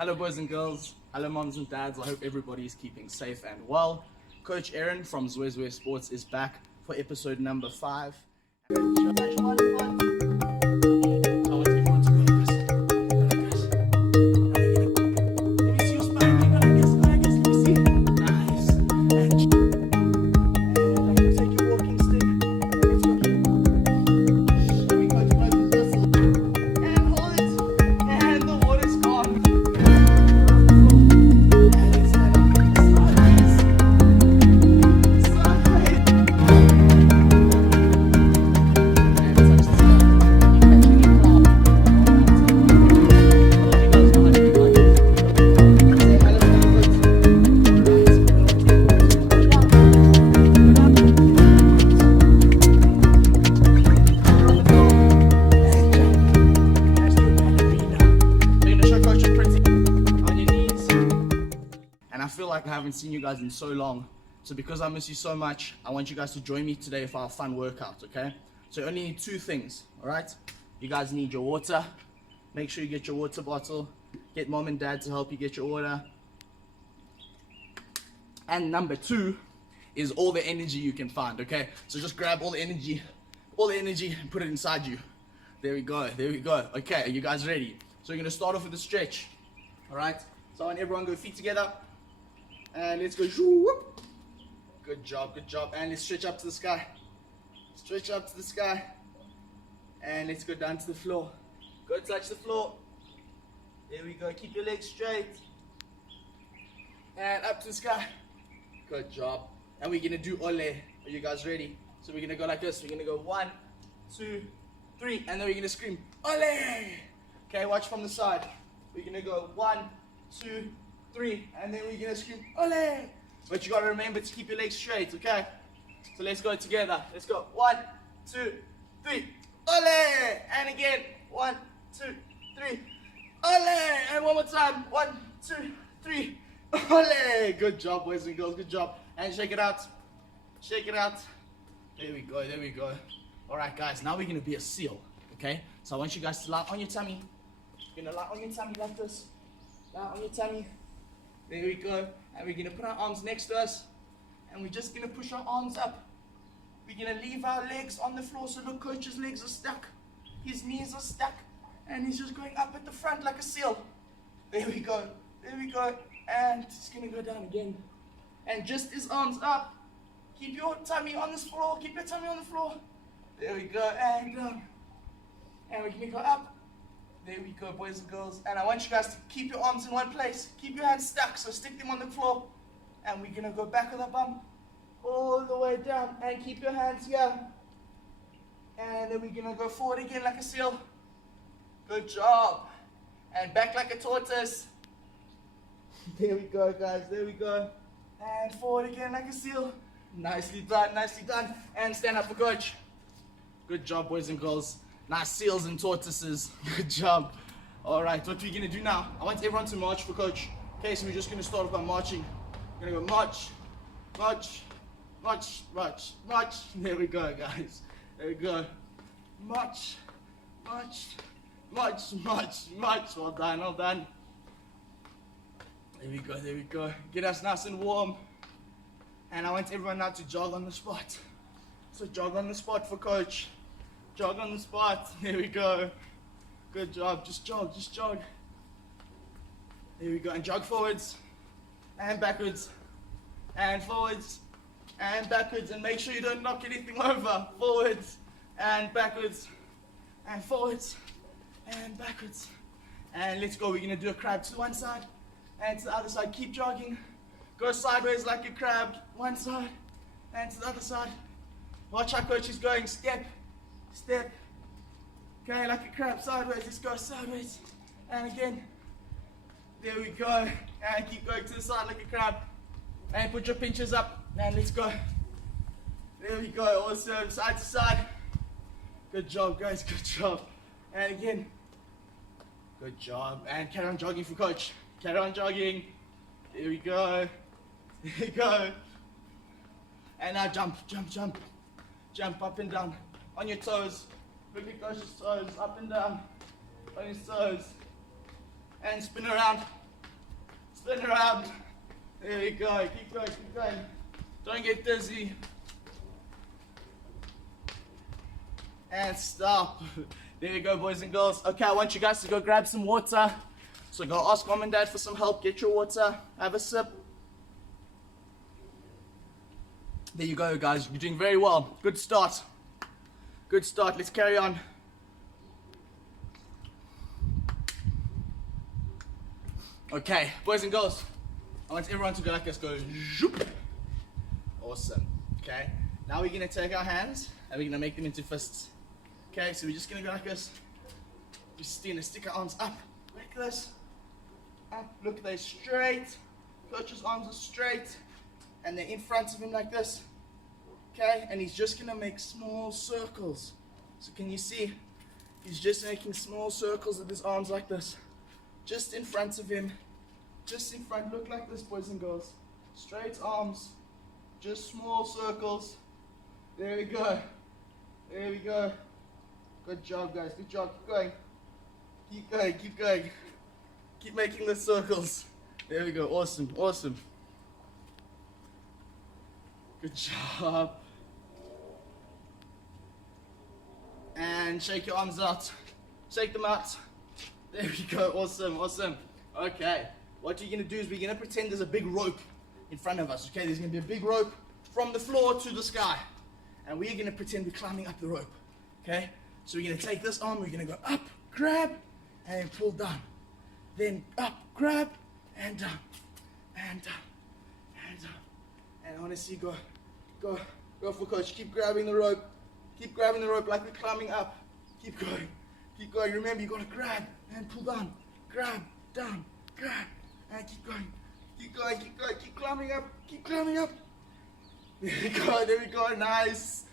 Hello boys and girls, hello moms and dads, I hope everybody is keeping safe and well. Coach Erin from ZweZwe Sports is back for episode number 5. I feel like I haven't seen you guys in so long, so because I miss you so much, I want you guys to join me today for our fun workout, okay? So you only need 2 things, alright? You guys need your water. Make sure you get your water bottle. Get mom and dad to help you get your water. And number 2 is all the energy you can find, okay? So just grab all the energy and put it inside you. There we go, Okay, are you guys ready? So we're gonna start off with a stretch, alright? So I want everyone to go feet together. And let's go. Good job. And let's stretch up to the sky. And let's go down to the floor. Go touch the floor. There we go. Keep your legs straight. And up to the sky. Good job. And we're gonna do ole. Are you guys ready? So we're gonna go like this. We're gonna go 1, 2, 3, and then we're gonna scream ole. Okay, watch from the side. We're gonna go 1, 2, 3, and then we're gonna scream ole. But you gotta remember to keep your legs straight, okay? So let's go together. Let's go 1, 2, 3, ole. And again 1, 2, 3, ole. And one more time 1, 2, 3, ole. Good job, boys and girls. Good job. And shake it out. There we go. All right, guys. Now we're gonna be a seal, okay? So I want you guys to lie on your tummy. You're gonna lie on your tummy like this. Lie on your tummy. There we go. And we're going to put our arms next to us. And we're just going to push our arms up. We're going to leave our legs on the floor. So look, coach's legs are stuck. His knees are stuck. And he's just going up at the front like a seal. There we go. And he's going to go down again. And just his arms up. Keep your tummy on this floor. There we go. And down. And we're going to go up. There we go, boys and girls. And I want you guys to keep your arms in one place. Keep your hands stuck, so stick them on the floor. And we're gonna go back of the bum, all the way down. And keep your hands here. And then we're gonna go forward again like a seal. Good job. And back like a tortoise. There we go, guys, And forward again like a seal. Nicely done. And stand up for coach. Good job, boys and girls. Nice seals and tortoises. Good job. Alright, what we're going to do now, I want everyone to march for coach. Okay, so we're just going to start off by marching. We're going to go march. There we go, guys. There we go. March. Well done. There we go. Get us nice and warm. And I want everyone now to jog on the spot. So jog on the spot for coach. Jog on the spot. There we go. Good job. Just jog. There we go. And jog forwards and backwards and forwards and backwards. And make sure you don't knock anything over. Forwards and backwards and forwards and backwards. And let's go. We're going to do a crab to one side and to the other side. Keep jogging. Go sideways like a crab. One side and to the other side. Watch how coach is going. Step. Okay, like a crab, sideways. Let's go sideways. And again. There we go. And keep going to the side like a crab. And put your pinches up. And let's go. There we go. Awesome. Side to side. Good job, guys. Good job. And again. Good job. And carry on jogging for coach. Carry on jogging. There we go. There we go. And now jump. Jump up and down. On your toes. Look at coach's toes. Up and down. On his toes. And spin around. Spin around. There we go. Keep going, keep going. Don't get dizzy. And stop. There you go, boys and girls. Okay, I want you guys to go grab some water. So go ask mom and dad for some help. Get your water. Have a sip. There you go, guys. You're doing very well. Good start. Good start. Let's carry on. Okay, boys and girls. I want everyone to go like this. Go zoop. Awesome. Okay. Now we're going to take our hands and we're going to make them into fists. Okay, so we're just going to go like this. Just going to stick our arms up like this. Up. Look, they're straight. Coach's arms are straight. And they're in front of him like this. Okay, and he's just going to make small circles. So can you see? He's just making small circles with his arms like this. Just in front of him. Just in front. Look like this, boys and girls. Straight arms. Just small circles. There we go. There we go. Good job, guys. Good job. Keep going. Keep going. Keep going. Keep making the circles. There we go. Awesome. Awesome. Good job. And shake your arms out. Shake them out. There we go. Awesome. Awesome. Okay. What you're going to do is we're going to pretend there's a big rope in front of us. Okay. There's going to be a big rope from the floor to the sky. And we're going to pretend we're climbing up the rope. Okay. So we're going to take this arm. We're going to go up, grab, and pull down. Then up, grab, and down. And down. And down. And I want to see go for coach. Keep grabbing the rope. Keep grabbing the rope like we're climbing up. Keep going. Keep going. Remember, you got to grab and pull down. Grab, down, grab, and keep going. Keep going, keep going. Keep climbing up. Keep climbing up. There we go. There we go. Nice.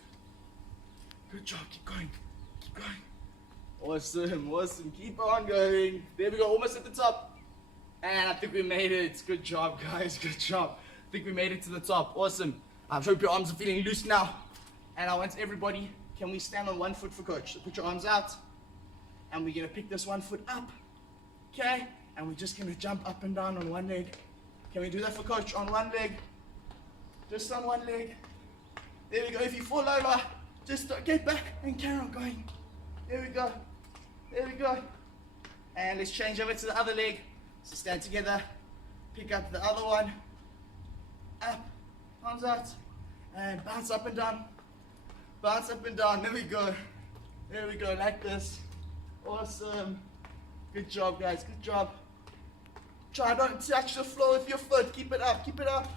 Good job. Keep going. Keep going. Awesome. Awesome. Keep on going. There we go. Almost at the top. And I think we made it. Good job, guys. Good job. I think we made it to the top. Awesome. I hope your arms are feeling loose now. And I want everybody, can we stand on one foot for coach? So put your arms out. And we're going to pick this one foot up. Okay? And we're just going to jump up and down on one leg. Can we do that for coach? On one leg. Just on one leg. There we go. If you fall over, just get back and carry on going. There we go. There we go. And let's change over to the other leg. So stand together. Pick up the other one. Up. Arms out. And bounce up and down. Bounce up and down. There we go. There we go. Like this. Awesome. Good job, guys. Good job. Try not to touch the floor with your foot. Keep it up. Keep it up.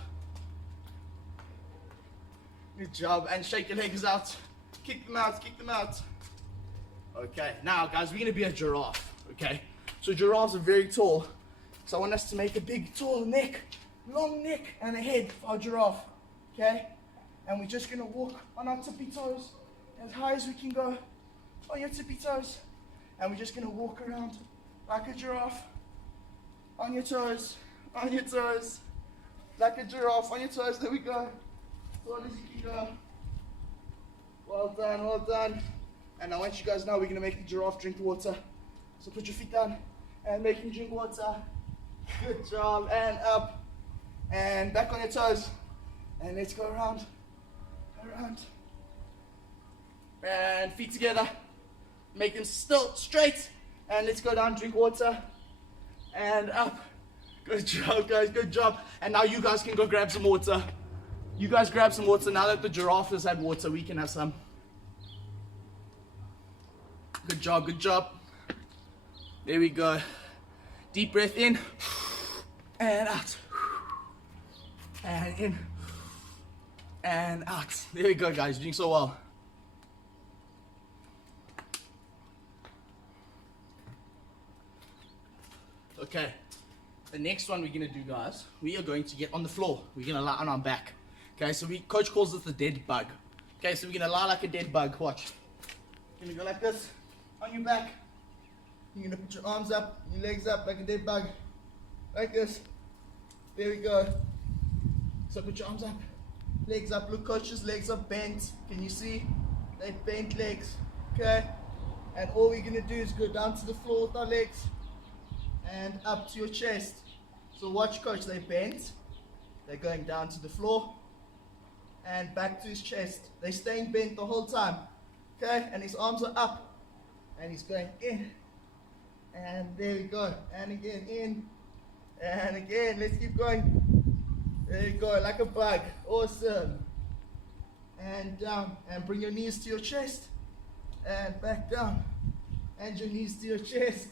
Good job. And shake your legs out. Kick them out. Kick them out. Okay. Now, guys, we're going to be a giraffe. Okay. So giraffes are very tall. So I want us to make a big, tall neck. Long neck and a head for our giraffe. Okay. And we're just going to walk on our tippy toes as high as we can go on your tippy toes. And we're just going to walk around like a giraffe on your toes, like a giraffe on your toes. There we go. As far as you can go. Well done, well done. And I want you guys now, we're going to make the giraffe drink water. So put your feet down and make him drink water. Good job. And up and back on your toes. And let's go around. And feet together. Make them still straight. And let's go down, drink water. And up. Good job, guys. Good job. And now you guys can go grab some water. You guys grab some water. Now that the giraffe has had water, we can have some. Good job, good job. There we go. Deep breath in. And out. And in. And out. There we go, guys. Doing so well. Okay. The next one we're going to do, guys, we are going to get on the floor. We're going to lie on our back. Okay, so coach calls it the dead bug. Okay, so we're going to lie like a dead bug. Watch. You're going to go like this on your back. You're going to put your arms up, your legs up like a dead bug. Like this. There we go. So put your arms up, legs up. Look, coach's legs are bent. Can you see? They're bent legs. Okay? And all we're going to do is go down to the floor with our legs and up to your chest. So watch coach, they bent. They're going down to the floor and back to his chest. They're staying bent the whole time. Okay, and his arms are up. And he's going in. And there we go. And again, in. And again, let's keep going. There you go, like a bug. Awesome. And down. And bring your knees to your chest. And back down. And your knees to your chest.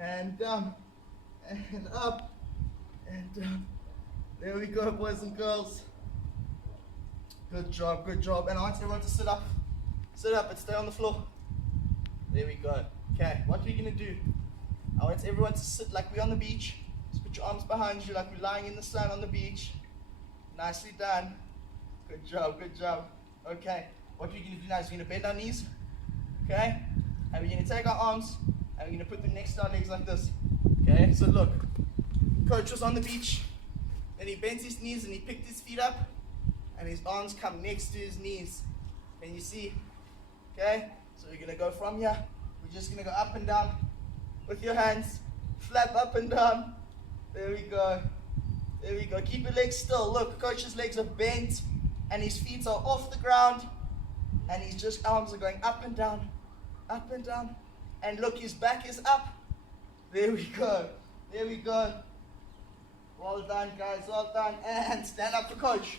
And down. And up. And down. There we go, boys and girls. Good job, good job. And I want everyone to sit up. Sit up and stay on the floor. There we go. Okay, what we're going to do, I want everyone to sit like we're on the beach. Just put your arms behind you like we're lying in the sun on the beach. Nicely done. Good job, good job. Okay, what we're going to do now is we're going to bend our knees. Okay, and we're going to take our arms and we're going to put them next to our legs like this. Okay, so look, coach was on the beach. Then he bent his knees and he picked his feet up and his arms come next to his knees. Can you see? Okay, so we're going to go from here. We're just going to go up and down with your hands. Flap up and down. There we go. There we go. Keep your legs still. Look, coach's legs are bent and his feet are off the ground. And his just arms are going up and down. Up and down. And look, his back is up. There we go. There we go. Well done, guys. Well done. And stand up for coach.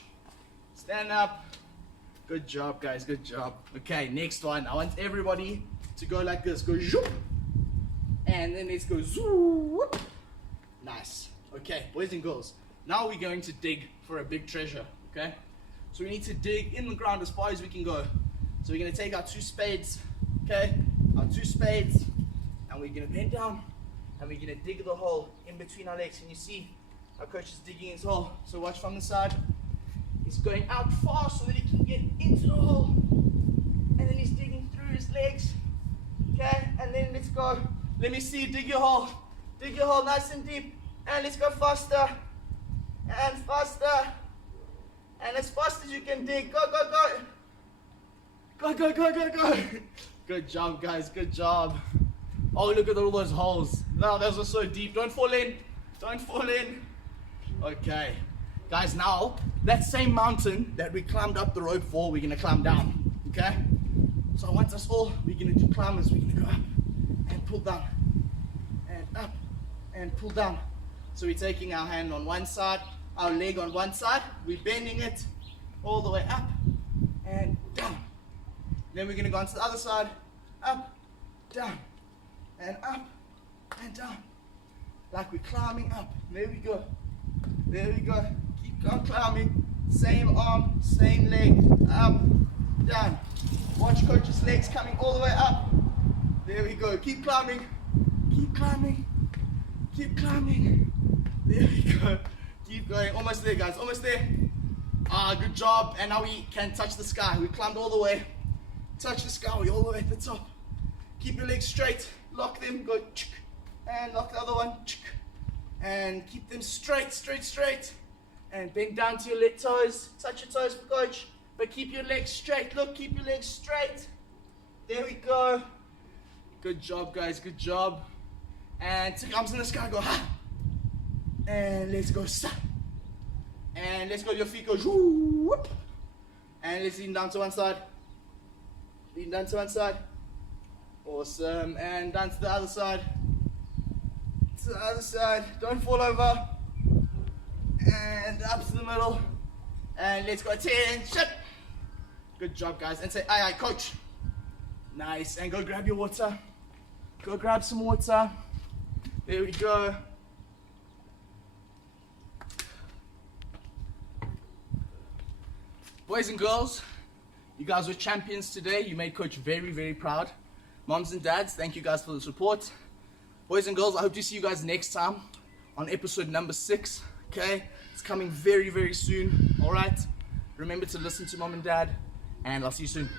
Stand up. Good job, guys. Good job. Okay, next one. I want everybody to go like this. Go zoop. And then let's go zoop. Nice. Okay, boys and girls. Now we're going to dig for a big treasure. Okay? So we need to dig in the ground as far as we can go. So we're going to take our 2 spades. Okay? Our 2 spades. And we're going to bend down. And we're going to dig the hole in between our legs. And you see our coach is digging his hole. So watch from the side. He's going out far so that he can get into the hole. And then he's digging through his legs. Okay, and then let's go. Let me see, dig your hole. Dig your hole nice and deep. And let's go faster. And faster. And as fast as you can dig. Go, go, go. Go, go, go, go, go. Good job, guys. Good job. Oh, look at all those holes. No, those are so deep. Don't fall in. Don't fall in. Okay. Guys, now, that same mountain that we climbed up the rope for, we're going to climb down. Okay? So I want us all, we're going to do climbers. We're going to go up and pull down. And up and pull down. So we're taking our hand on one side, our leg on one side. We're bending it all the way up and down. Then we're going to go on to the other side. Up, down, and up and down. Like we're climbing up. There we go. There we go. Keep on climbing. Same arm, same leg. Up, down. Watch coach's legs coming all the way up. There we go. Keep climbing. Keep climbing. Keep climbing. There we go. Keep going. Almost there, guys. Almost there. Good job. And now we can touch the sky. We climbed all the way. Touch the sky. We're all the way at the top. Keep your legs straight. Lock them. Go. And lock the other one. And keep them straight, straight, straight. And bend down to your toes. Touch your toes for coach. But keep your legs straight. Look, keep your legs straight. There we go. Good job, guys. Good job. And take arms in the sky. Go ha. And let's go sa. And let's go. Your feet go whoop. And let's lean down to one side. Lean down to one side. Awesome. And down to the other side. To the other side. Don't fall over. And up to the middle. And let's go 10. Shut. Good job, guys. And say, aye, aye, coach. Nice. And go grab your water. Go grab some water. There we go. Boys and girls, you guys were champions today. You made coach very, very proud. Moms and dads, thank you guys for the support. Boys and girls, I hope to see you guys next time on episode number 6. Okay? It's coming very, very soon. Alright? Remember to listen to mom and dad, and I'll see you soon.